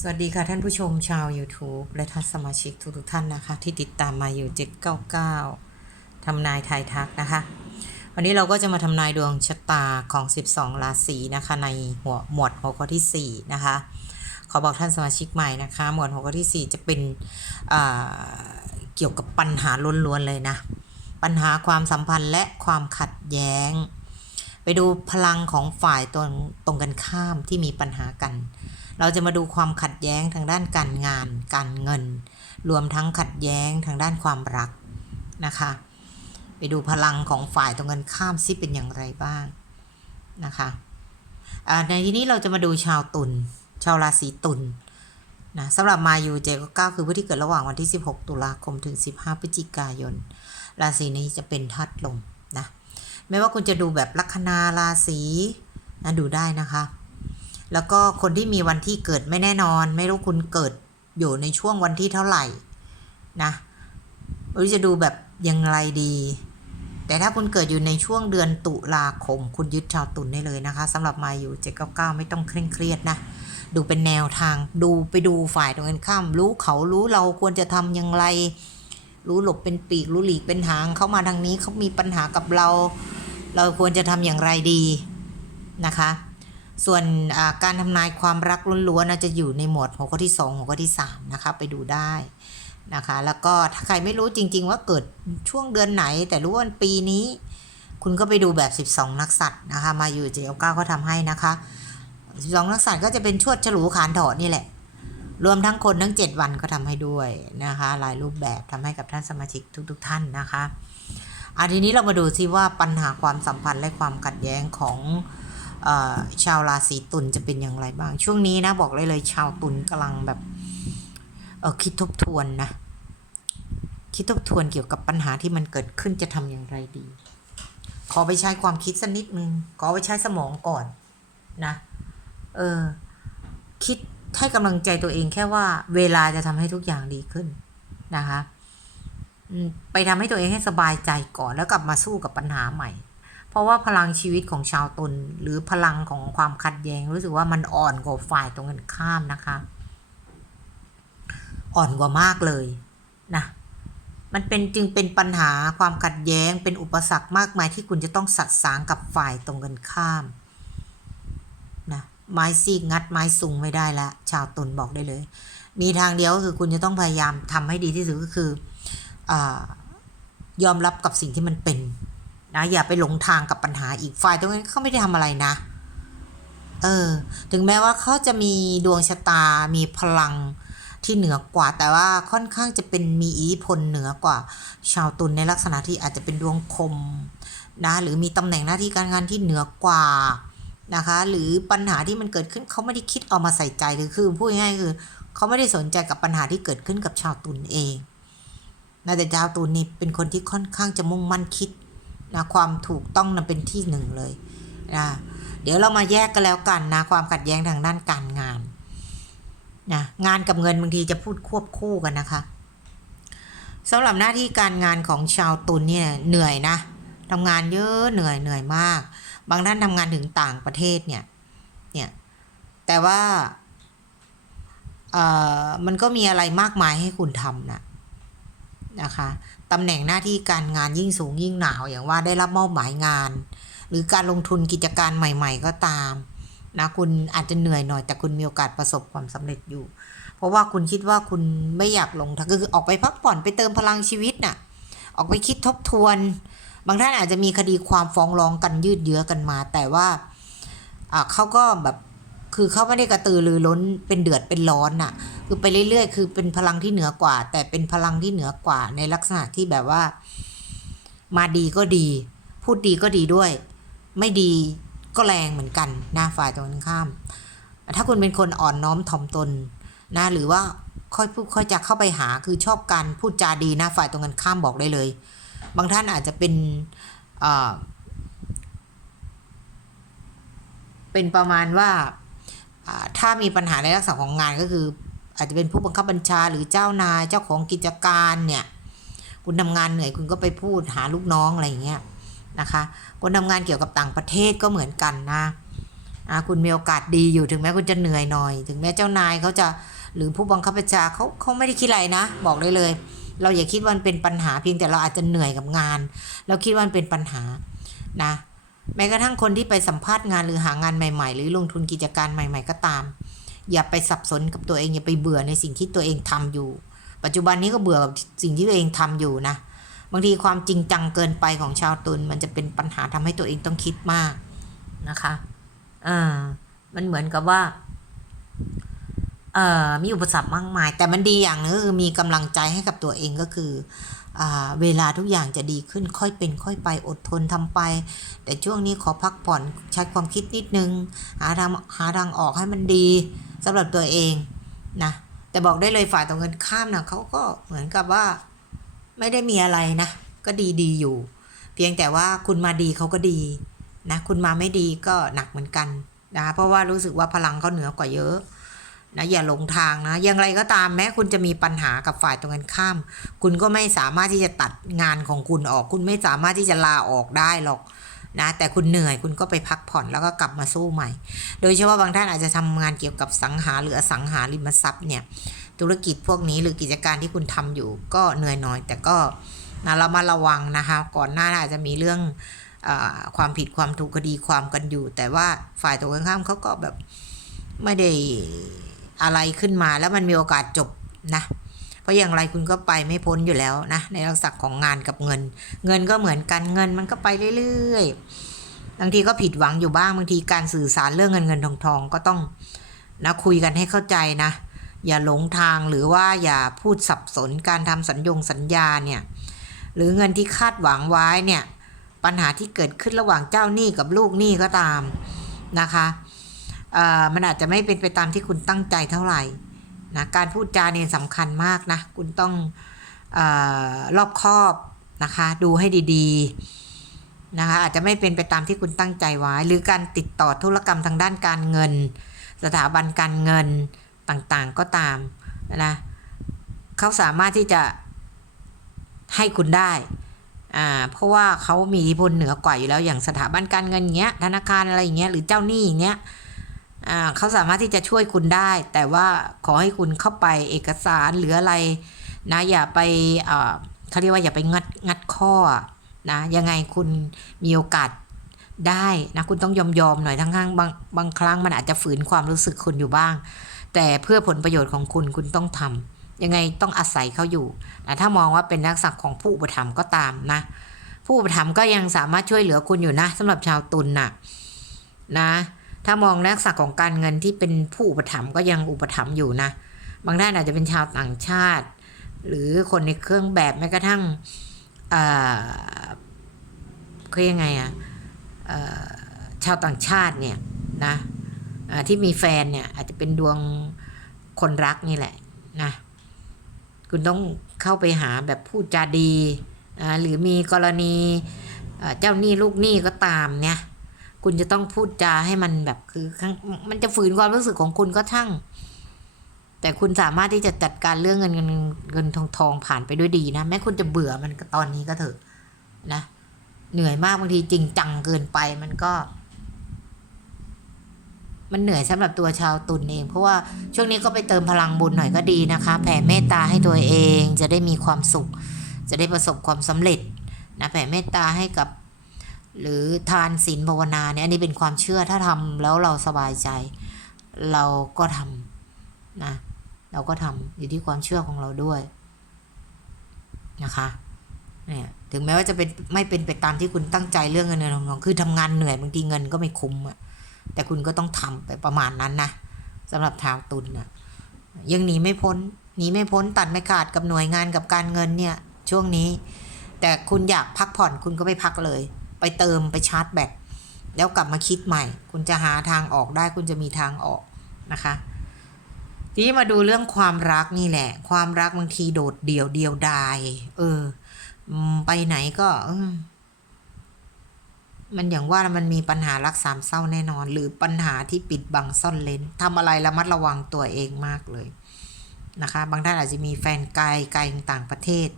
สวัสดีค่ะท่านผู้ชมชาว YouTube และท่านสมาชิกทุกท่านนะคะ ที่ติดตามมาอยู่ 799ทำนายไทายทักนะคะ วันนี้เราก็จะมาทำนายดวงชะตาของ 12 ราศีนะคะ ในหัวหมวดหัวข้อที่ 4 นะคะ ขอบอกท่านสมาชิกใหม่นะคะ หมวดหัวข้อที่ 4 จะเป็นเกี่ยวกับปัญหาล้วนๆเลยนะ ปัญหาความสัมพันธ์และความขัดแย้ง ไปดูพลังของฝ่ายตรงตรงกันข้ามที่มีปัญหากัน เราจะมาดูความขัดแย้งทางด้านการงาน การเงิน รวมทั้งขัดแย้งทางด้านความรักนะคะ ไปดูพลังของฝ่ายตรงกันข้ามซิเป็นอย่างไรบ้างนะคะในที่นี้เราจะมาดูชาวตุลชาวราศีตุลนะสำหรับมายูเจก็เก้าคือผู้ที่เกิดระหว่างวันที่ 16 ตุลาคมถึง 15 พฤศจิกายน ราศีนี้จะเป็นธาตุลมนะไม่ว่าคุณจะดูแบบลัคนาราศีนะดูได้นะคะ แล้วก็คนที่มีวันที่เกิดไม่แน่นอน ไม่รู้คุณเกิดอยู่ในช่วงวันที่เท่าไหร่นะรู้จะดูแบบยังไรดี แต่ถ้าคุณเกิดอยู่ในช่วงเดือนตุลาคม คุณยึดชาวตุลได้เลยนะคะสำหรับมาอยู่799 ไม่ต้องเคร่งเครียดนะ ดูเป็นแนวทางดูไปดูฝ่ายตรงกันข้าม รู้เขารู้เราควรจะทำอย่างไร รู้หลบเป็นปีกรู้หลีกเป็นหางเข้ามาทางนี้เขามีปัญหากับเรา เราควรจะทำอย่างไรดีนะคะ ส่วนการทำนายความรักล้วนๆนจะอยู่ในหมวดหัวข้อที่ 2 หัวข้อที่ 3 นะคะ ไปดูได้นะคะ แล้วก็ถ้าใครไม่รู้จริง ๆ ว่าเกิดช่วงเดือนไหน แต่รู้ว่าปีนี้ คุณก็ไปดูแบบ 12 นักสัตว์นะคะ มาอยู่เจลเก้าเขาทำให้นะคะ 12 นักสัตว์ก็จะเป็นชวดฉลูขานถอดนี่แหละ รวมทั้งคนทั้ง 7 วันก็ทำให้ด้วยนะคะหลายรูปแบบทำให้กับท่านสมาชิกทุก ๆ ท่านนะคะอาทีนี้เรามาดูซิว่าปัญหาความสัมพันธ์และความขัดแย้งของ ชาวราศีตุลจะเป็นอย่างไรบ้าง ช่วงนี้นะบอกเลยเลยชาวตุลกำลังแบบคิดทบทวนนะ คิดทบทวนเกี่ยวกับปัญหาที่มันเกิดขึ้นจะทำอย่างไรดี ขอไปใช้ความคิดสักนิดนึง ขอไปใช้สมองก่อนนะ เออ คิดให้กำลังใจตัวเองแค่ว่าเวลาจะทำให้ทุกอย่างดีขึ้นนะคะไปทำให้ตัวเองให้สบายใจก่อนแล้วกลับมาสู้กับปัญหาใหม่ เพราะว่าพลังชีวิตของชาวตน หรือพลังของความขัดแย้ง รู้สึกว่ามันอ่อนกว่าฝ่ายตรงกันข้ามนะคะ อ่อนกว่ามากเลยนะมันเป็นจึงเป็นปัญหาความขัดแย้งเป็นอุปสรรคมากมายที่คุณจะต้องสัตสางกับฝ่ายตรงกันข้ามนะไม้ซีกงัดไม้ซุงไม่ได้ละชาวตนบอกได้เลย มีทางเดียวก็คือคุณจะต้องพยายามทำให้ดีที่สุดก็คืออยอมรับกับสิ่งที่มันเป็น นะอย่าไปหลงทางกับปัญหาอีกฝ่ายตรงนั้นเขาไม่ได้ทำอะไรนะ เออ ถึงแม้ว่าเขาจะมีดวงชะตา มีพลังที่เหนือกว่า แต่ว่าค่อนข้างจะเป็นมีอิทธิพลเหนือกว่า ชาวตุลในลักษณะที่อาจจะเป็นดวงคมนะ หรือมีตำแหน่งหน้าที่การงานที่เหนือกว่านะคะ หรือปัญหาที่มันเกิดขึ้นเขาไม่ได้คิดเอามาใส่ใจหรือคือพูดง่ายคือเขาไม่ได้สนใจกับปัญหาที่เกิดขึ้นกับชาวตุลเองนะแต่ชาวตุลนี่เป็นคนที่ค่อนข้างจะมุ่งมั่นคิด นะความถูกต้องนั้นเป็นที่หนึ่งเลยนะเดี๋ยวเรามาแยกกันแล้วกันนะความขัดแย้งทางด้านการงานนะงานกับเงินบางทีจะพูดควบคู่กันนะคะสำหรับหน้าที่การงานของชาวตุลเนี่ยเหนื่อยนะทำงานเยอะเหนื่อยเหนื่อยมาก บางท่านทำงานถึงต่างประเทศเนี่ยเนี่ยแต่ว่าเอ่อมันก็มีอะไรมากมายให้คุณทำนะนะคะ ตำแหน่งหน้าที่การงานยิ่งสูงยิ่งหนาวอย่างว่าได้รับมอบหมายงาน หรือการลงทุนกิจการใหม่ ๆ ก็ตามนะคุณอาจจะเหนื่อยหน่อยแต่คุณมีโอกาสประสบความสำเร็จอยู่ เพราะว่าคุณคิดว่าคุณไม่อยากลงทุนคือออกไปพักผ่อนไปเติมพลังชีวิตน่ะออกไปคิดทบทวน บางท่านอาจจะมีคดีความฟ้องร้องกันยืดเยื้อกันมา แต่ว่าเขาก็แบบ คือเขาไม่ได้กระตือรือร้นเป็นเดือดเป็นร้อนน่ะ คือไปเรื่อย ๆ คือเป็นพลังที่เหนือกว่า แต่เป็นพลังที่เหนือกว่าในลักษณะที่แบบว่า มาดีก็ดี พูดดีก็ดีด้วย ไม่ดีก็แรงเหมือนกันนะฝ่ายตรงกันข้าม ถ้าคุณเป็นคนอ่อนน้อมถ่อมตนนะหรือว่าค่อยพูดค่อยจะเข้าไปหาคือชอบการพูดจาดีนะฝ่ายตรงกันข้ามบอกได้เลย บางท่านอาจจะเป็นเป็นประมาณว่า ถ้ามีปัญหาในลักษณะของงานก็คือ อาจจะเป็นผู้บังคับบัญชาหรือเจ้านายเจ้าของกิจการเนี่ย คุณทำงานเหนื่อยคุณก็ไปพูดหาลูกน้องอะไรอย่างเงี้ยนะคะ คนทำงานเกี่ยวกับต่างประเทศก็เหมือนกันนะคุณมีโอกาสดีอยู่ถึงแม้คุณจะเหนื่อยหน่อย ถึงแม้เจ้านายเขาจะหรือผู้บังคับบัญชาเขาเขาไม่ได้คิดอะไรนะ บอกได้เลย เราอย่าคิดว่ามันเป็นปัญหาเพียงแต่เราอาจจะเหนื่อยกับงาน เราคิดว่ามันเป็นปัญหานะ แม้กระทั่งคนที่ไปสัมภาษณ์งานหรือหางานใหม่ ๆ หรือลงทุนกิจการใหม่ ๆ ก็ตาม อย่าไปสับสนกับตัวเองอย่าไปเบื่อในสิ่งที่ตัวเองทำอยู่ ปัจจุบันนี้ก็เบื่อกับสิ่งที่ตัวเองทำอยู่นะบางทีความจริงจังเกินไปของชาวตุลมันจะเป็นปัญหาทำให้ตัวเองต้องคิดมากนะคะอ่ามันเหมือนกับว่าเอ่อมีอุปสรรคมากมาย แต่มันดีอย่างหนึงคือมีกำลังใจให้กับตัวเองก็คือ เวลาทุกอย่างจะดีขึ้นค่อยเป็นค่อยไปอดทนทำไป แต่ช่วงนี้ขอพักผ่อนใช้ความคิดนิดนึง หาทางหาทางออกให้มันดีสำหรับตัวเองนะแต่บอกได้เลยฝ่ายตรงกันข้ามนะเขาก็เหมือนกับว่าไม่ได้มีอะไรนะ ก็ดีดีอยู่ เพียงแต่ว่าคุณมาดีเขาก็ดีนะคุณมาไม่ดีก็หนักเหมือนกันนะเพราะว่ารู้สึกว่าพลังเขาเหนือกว่าเยอะ นะอย่าหลงทางนะ อย่างไรก็ตามแม้คุณจะมีปัญหากับฝ่ายตรงกันข้าม คุณก็ไม่สามารถที่จะตัดงานของคุณออก คุณไม่สามารถที่จะลาออกได้หรอกนะแต่คุณเหนื่อยคุณก็ไปพักผ่อนแล้วก็กลับมาสู้ใหม่ โดยเฉพาะบางท่านอาจจะทำงานเกี่ยวกับสังหาหรืออสังหาริมทรัพย์เนี่ยธุรกิจพวกนี้หรือกิจการที่คุณทำอยู่ก็เหนื่อยหน่อย แต่ก็นะเรามาระวังนะคะก่อนหน้าอาจจะมีเรื่องอความผิดความถูกคดีความกันอยู่ แต่ว่าฝ่ายตรงข้ามเขาก็แบบไม่ได้ อะไรขึ้นมาแล้วมันมีโอกาสจบนะ เพราะอย่างไรคุณก็ไปไม่พ้นอยู่แล้วนะ ในลักษณะของงานกับเงิน เงินก็เหมือนกันเงินมันก็ไปเรื่อยๆบางทีก็ผิดหวังอยู่บ้างบางทีการสื่อสารเรื่องเงินเงินทองทองก็ต้องนะคุยกันให้เข้าใจนะ อย่าหลงทางหรือว่าอย่าพูดสับสนการทำสัญญงสัญญาเนี่ยหรือเงินที่คาดหวังไว้เนี่ยปัญหาที่เกิดขึ้นระหว่างเจ้าหนี้กับลูกหนี้ก็ตามนะคะ มันอาจจะไม่เป็นไปตามที่คุณตั้งใจเท่าไหร่นะการพูดจาเนี่ยสำคัญมากนะ คุณต้องอรอบคอบนะคะ ดูให้ดีๆนะคะอาจจะไม่เป็นไปตามที่คุณตั้งใจไว้ หรือการติดต่อธุรกรรมทางด้านการเงิน สถาบันการเงินต่างๆก็ตามนะเขาสามารถที่จะให้คุณได้อ่าเพราะว่าเขามีอิทธิพลเหนือกว่าอยู่แล้วอย่างสถาบันการเงินเงี้ยธนาคารอะไรอย่างเงี้ยหรือเจ้าหนี้อย่างเงี้ย เขาสามารถที่จะช่วยคุณได้ แต่ว่าขอให้คุณเข้าไปเอกสารหรืออะไรนะอย่าไปเขาเรียกว่าอย่าไปงัดงัดข้อนะยังไงคุณมีโอกาสได้นะคุณต้องยอมยอมหน่อยทั้งข้างบางบางครั้งมันอาจจะฝืนความรู้สึกคุณอยู่บ้าง แต่เพื่อผลประโยชน์ของคุณคุณต้องทำยังไงต้องอาศัยเขาอยู่แต่ถ้ามองว่าเป็นนักสักของผู้อุปถัมภ์ก็ตามนะ ผู้อุปถัมภ์ก็ยังสามารถช่วยเหลือคุณอยู่นะสำหรับชาวตุลน่ะนะ ถ้ามองนักสักของการเงินที่เป็นผู้อุปถัมภ์ก็ยังอุปถัมภ์อยู่นะ บางท่านอาจจะเป็นชาวต่างชาติ หรือคนในเครื่องแบบแม้กระทั่งเอ่อเขายังไงอะเอ่อชาวต่างชาติเนี่ยนะที่มีแฟนเนี่ยอาจจะเป็นดวงคนรักนี่แหละนะคุณต้องเข้าไปหาแบบพูดจาดี หรือมีกรณีเจ้าหนี้ลูกหนี้ก็ตามเนี่ย คุณจะต้องพูดจาให้มันแบบคือมันจะฝืนความรู้สึกของคุณก็ช่าง แต่คุณสามารถที่จะจัดการเรื่องเงินเงินเงินทองทองผ่านไปด้วยดีนะแม้คุณจะเบื่อมันตอนนี้ก็เถอะนะเหนื่อยมากบางทีจริงจังเกินไปมันก็ มันเหนื่อยสำหรับตัวชาวตุลเอง เพราะว่าช่วงนี้ก็ไปเติมพลังบุญหน่อยก็ดีนะคะ แผ่เมตตาให้ตัวเอง จะได้มีความสุข จะได้ประสบความสำเร็จนะแผ่เมตตาให้กับ หรือทานศีลภาวนาเนี่ยอันนี้เป็นความเชื่อถ้าทำแล้วเราสบายใจ เราก็ทำนะเราก็ทำอยู่ที่ความเชื่อของเราด้วยนะคะเนี่ยถึงแม้ว่าจะเป็นไม่เป็นไปตามที่คุณตั้งใจเรื่องเงินเงินทองทองคือทำงานเหนื่อยบางทีเงินก็ไม่คุ้มอะแต่คุณก็ต้องทำไปประมาณนั้นนะสำหรับชาวตุลน่ะยังหนีไม่พ้นหนีไม่พ้นตัดไม่ขาดกับหน่วยงานกับการเงินเนี่ยช่วงนี้ แต่คุณอยากพักผ่อนคุณก็ไปพักเลย ไปเติมไปชาร์จแบตแล้วกลับมาคิดใหม่ คุณจะหาทางออกได้คุณจะมีทางออกนะคะ ทีนี้มาดูเรื่องความรักนี่แหละ ความรักบางทีโดดเดี่ยวเดียวดาย เออไปไหนก็มันอย่างว่ามันมีปัญหารักสามเศร้าแน่นอน หรือปัญหาที่ปิดบังซ่อนเลนทำอะไรระมัดระวังตัวเองมากเลยนะคะ บางท่านอาจจะมีแฟนไกลไกลต่างประเทศ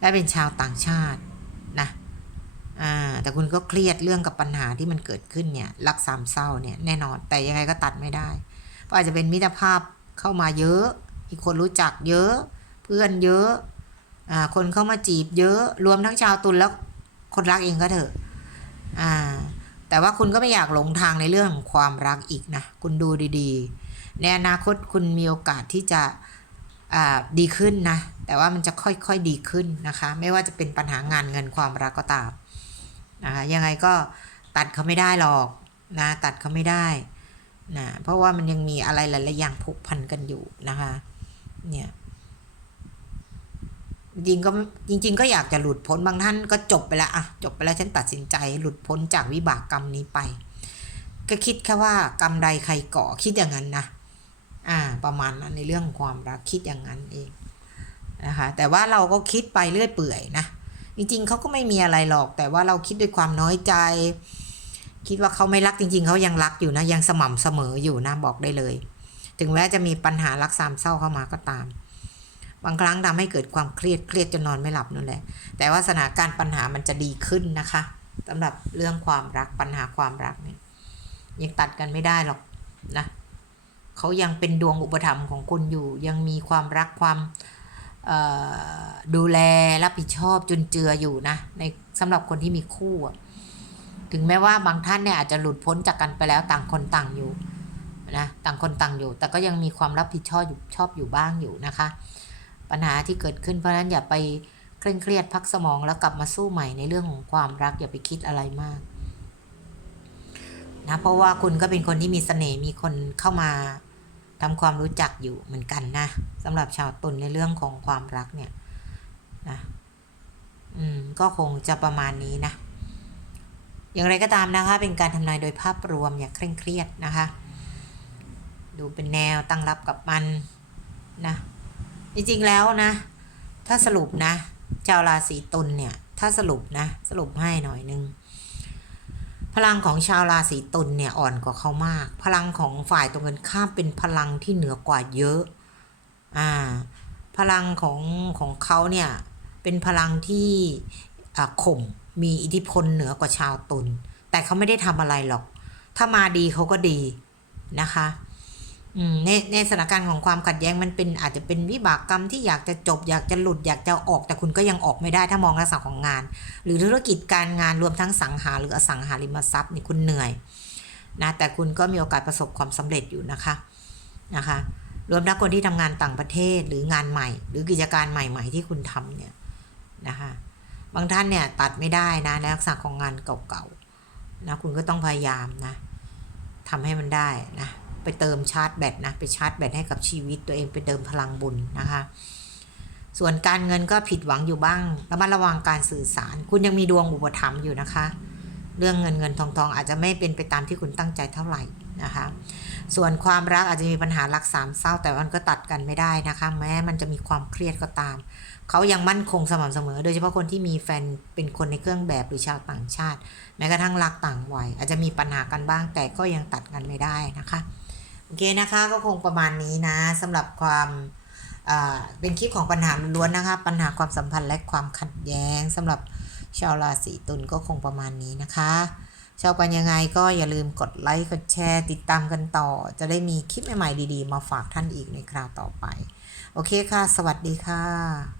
และเป็นชาวต่างชาตินะ อ่าแต่คุณก็เครียดเรื่องกับปัญหาที่มันเกิดขึ้นเนี่ยรักสามเศร้าเนี่ยแน่นอนแต่ยังไงก็ตัดไม่ได้เพราะอาจจะเป็นมิตรภาพเข้ามาเยอะ อีกคนรู้จักเยอะ เพื่อนเยอะอ่าคนเข้ามาจีบเยอะรวมทั้งชาวตุลแล้วคนรักเองก็เถอะอ่าแต่ว่าคุณก็ไม่อยากหลงทางในเรื่องของความรักอีกนะคุณดูดีๆ ในอนาคตคุณมีโอกาสที่จะดีขึ้นนะ แต่ว่ามันจะค่อยๆดีขึ้นนะคะ ไม่ว่าจะเป็นปัญหางานเงินความรักก็ตาม นะคะยังไงก็ตัดเขาไม่ได้หรอกนะตัดเขาไม่ได้นะเพราะว่ามันยังมีอะไรหลายๆอย่างผูกพันกันอยู่นะคะเนี่ยจริงก็จริง ๆ ก็อยากจะหลุดพ้นบางท่านก็จบไปแล้วอะจบไปแล้วฉันตัดสินใจหลุดพ้นจากวิบากกรรมนี้ไป ก็คิดแค่ว่ากรรมใดใครก่อคิดอย่างนั้นนะอ่าประมาณนั้นในเรื่องความรักคิดอย่างนั้นเองนะคะแต่ว่าเราก็คิดไปเรื่อยเปื่อยนะ จริง ๆเขาก็ไม่มีอะไรหรอก แต่ว่าเราคิดด้วยความน้อยใจ คิดว่าเขาไม่รักจริง ๆเขายังรักอยู่นะยังสม่ำเสมออยู่นะบอกได้เลย ถึงแม้จะมีปัญหารักสามเศร้าเข้ามาก็ตาม บางครั้งทำให้เกิดความเครียดเครียดจนนอนไม่หลับนั่นแหละ แต่ว่าสถานการณ์ปัญหามันจะดีขึ้นนะคะสำหรับเรื่องความรักปัญหาความรักเนี่ยยังตัดกันไม่ได้หรอกนะเขายังเป็นดวงอุปถัมภ์ของคุณอยู่ ยังมีความรักความ ดูแลรับผิดชอบจนเจืออยู่นะในสำหรับคนที่มีคู่ ถึงแม้ว่าบางท่านเนี่ยอาจจะหลุดพ้นจากกันไปแล้วต่างคนต่างอยู่นะต่างคนต่างอยู่ แต่ก็ยังมีความรับผิดชอบอยู่ชอบอยู่บ้างอยู่นะคะ ปัญหาที่เกิดขึ้นเพราะฉะนั้นอย่าไปเคร่งเครียดพักสมองแล้วกลับมาสู้ใหม่ในเรื่องของความรักอย่าไปคิดอะไรมากนะเพราะว่าคุณก็เป็นคนที่มีเสน่ห์มีคนเข้ามา ทำความรู้จักอยู่เหมือนกันนะสำหรับชาวตุลในเรื่องของความรักเนี่ยนะอืมก็คงจะประมาณนี้นะอย่างไรก็ตามนะคะ เป็นการทำนายโดยภาพรวมอย่าเคร่งเครียดนะคะ ดูเป็นแนวตั้งรับกับมันนะจริงๆแล้วนะ ถ้าสรุปนะชาวราศีตุลเนี่ย ถ้าสรุปนะ สรุปให้หน่อยนึง พลังของชาวราศีตุลเนี่ยอ่อนกว่าเขามาก พลังของฝ่ายตรงกันข้ามเป็นพลังที่เหนือกว่าเยอะ อ่า พลังของของเขาเนี่ยเป็นพลังที่ข่มมีอิทธิพลเหนือกว่าชาวตุลแต่เขาไม่ได้ทำอะไรหรอก ถ้ามาดีเขาก็ดีนะคะ ในในสถานการณ์ของความขัดแย้งมันเป็นอาจจะเป็นวิบากกรรมที่อยากจะจบ อยากจะหลุดอยากจะออกแต่คุณก็ยังออกไม่ได้ถ้ามองลักษณะของงาน หรือธุรกิจการงานรวมทั้งสังหาหรืออสังหาริมทรัพย์นี่คุณเหนื่อยนะแต่คุณก็มีโอกาสประสบความสำเร็จอยู่นะคะนะคะ รวมทั้งคนที่ทำงานต่างประเทศหรืองานใหม่ หรือกิจการใหม่ ๆ ที่คุณทำเนี่ยนะคะบางท่านเนี่ยตัดไม่ได้นะในลักษณะของงานเก่าๆนะคุณก็ต้องพยายามนะทำให้มันได้นะ ไปเติมชาร์จแบตนะไปชาร์จแบตให้กับชีวิตตัวเองไปเติมพลังบุญนะคะ ส่วนการเงินก็ผิดหวังอยู่บ้างระมัดระวังการสื่อสาร คุณยังมีดวงอุปถัมภ์อยู่นะคะ เรื่องเงินเงินทองทองอาจจะไม่เป็นไปตามที่คุณตั้งใจเท่าไหร่นะคะ ส่วนความรักอาจจะมีปัญหารักสามเศร้าแต่มันก็ตัดกันไม่ได้นะคะ แม้มันจะมีความเครียดก็ตามเขายังมั่นคงสม่ำเสมอ โดยเฉพาะคนที่มีแฟนเป็นคนในเครื่องแบบหรือชาวต่างชาติ แม้กระทั่งรักต่างวัยอาจจะมีปัญหากันบ้างแต่ก็ยังตัดกันไม่ได้นะคะ โอเคนะคะก็คงประมาณนี้นะสำหรับความเป็นคลิปของปัญหาล้วนนะคะ ปัญหาความสัมพันธ์และความขัดแย้งสำหรับชาวราศีตุลก็คงประมาณนี้นะคะชอบกันยังไงก็อย่าลืมกดไลค์กดแชร์ ติดตามกันต่อ จะได้มีคลิปใหม่ๆดีๆ มาฝากท่านอีกในคราวต่อไป โอเคค่ะ สวัสดีค่ะ